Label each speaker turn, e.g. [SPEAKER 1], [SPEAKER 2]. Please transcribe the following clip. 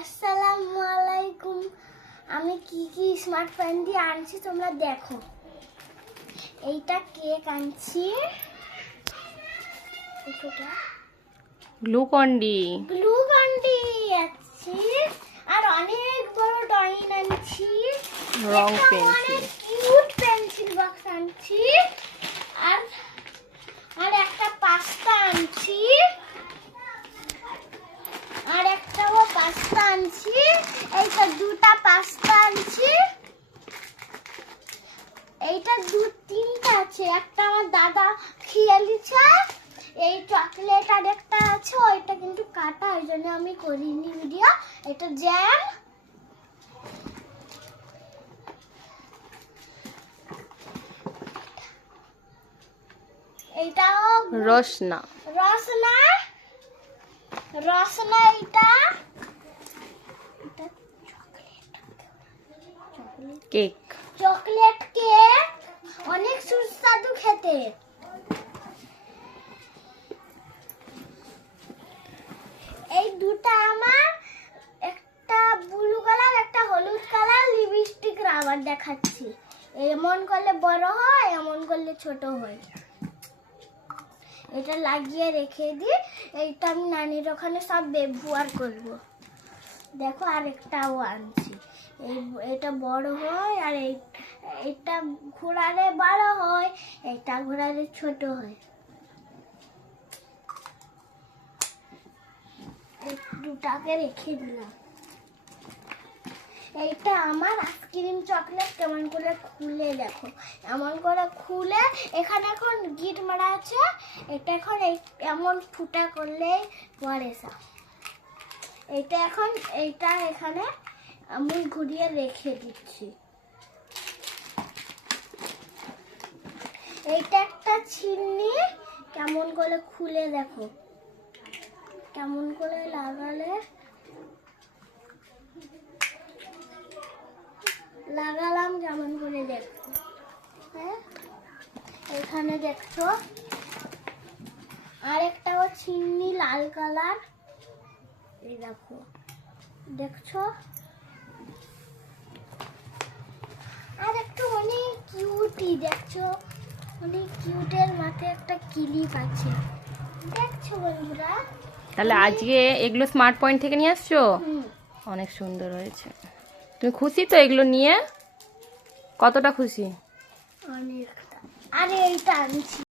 [SPEAKER 1] আসসালামু আলাইকুম আমি কি কি স্মার্ট ফোন দিয়ে আনছি তোমরা দেখো। এইটা কেক আনছি।
[SPEAKER 2] গ্লুকন্ডি
[SPEAKER 1] গ্লুকন্ডি আনছি। আর অনেক বড় ড্রয়িং আনছি।
[SPEAKER 2] রং পেন্সিল
[SPEAKER 1] বক্স আনছি আর আর একটা পাস্তা আনছি আর একটাও পাস্তা আনছি এইটা দুটা পাস্তা আনছি। এইটা দু তিনটা আছে। একটা আমার দাদা খেয়ে নিচ্ছে এই চকলেট আর একটা আছে ওইটা কিন্তু কাটা ওই জন্য আমি করিনি ভিডিও এটা জ্যাম এইটাও
[SPEAKER 2] রসনা।
[SPEAKER 1] রসনা। রসনা এটা chocolate chocolate
[SPEAKER 2] cake
[SPEAKER 1] chocolate cake অনেক সুস্বাদু খেতে। এই দুটা আমার, একটা ব্লু কালার একটা হলুদ কালার লিপস্টিক রাবার দেখাচ্ছি। এমন করলে বড় হয়, এমন করলে ছোট হয়। এটা লাগিয়ে রেখে দিই এইটা আমি নানির ওখানে সব ব্যবহার করব। দেখো আরেকটাও আনছি। এই এটা বড় হয় আর এই, এটা ঘোড়ারে বড় হয়, এটা ঘোড়ারে ছোট হয়। দুটাকে রেখে দিলাম। এইটা আমার আইসক্রিম চকলেট, কেমন করে খুলে দেখো। এমন করে খুলে, এখানে এখন গিট মারা আছে, এটা এখন এমন ফুটা করলেই পরে সব এইটা এখন, এইটা এখানে আমি ঘুরিয়ে রেখে দিচ্ছি। এইটা একটা ছিন্নি, কেমন করে খুলে দেখো। কেমন করে লাগালে, লাগালাম কেমন করে দেখো। হ্যাঁ? এখানে দেখছ। আরেকটাও চিন্নি লাল কালার। এই দেখো। দেখছ? দেখছ? উনি কিউটের মাথায় একটা ক্লিপ আছে। দেখছ বন্ধুরা?
[SPEAKER 2] তাহলে আজকে এগুলো স্মার্ট পয়েন্ট থেকে নিয়ে আসছো? অনেক সুন্দর হয়েছে। তুমি খুশি তো এগুলো নিয়ে? কতটা খুশি?
[SPEAKER 1] অনেকটা। আরে এইটা আনছি।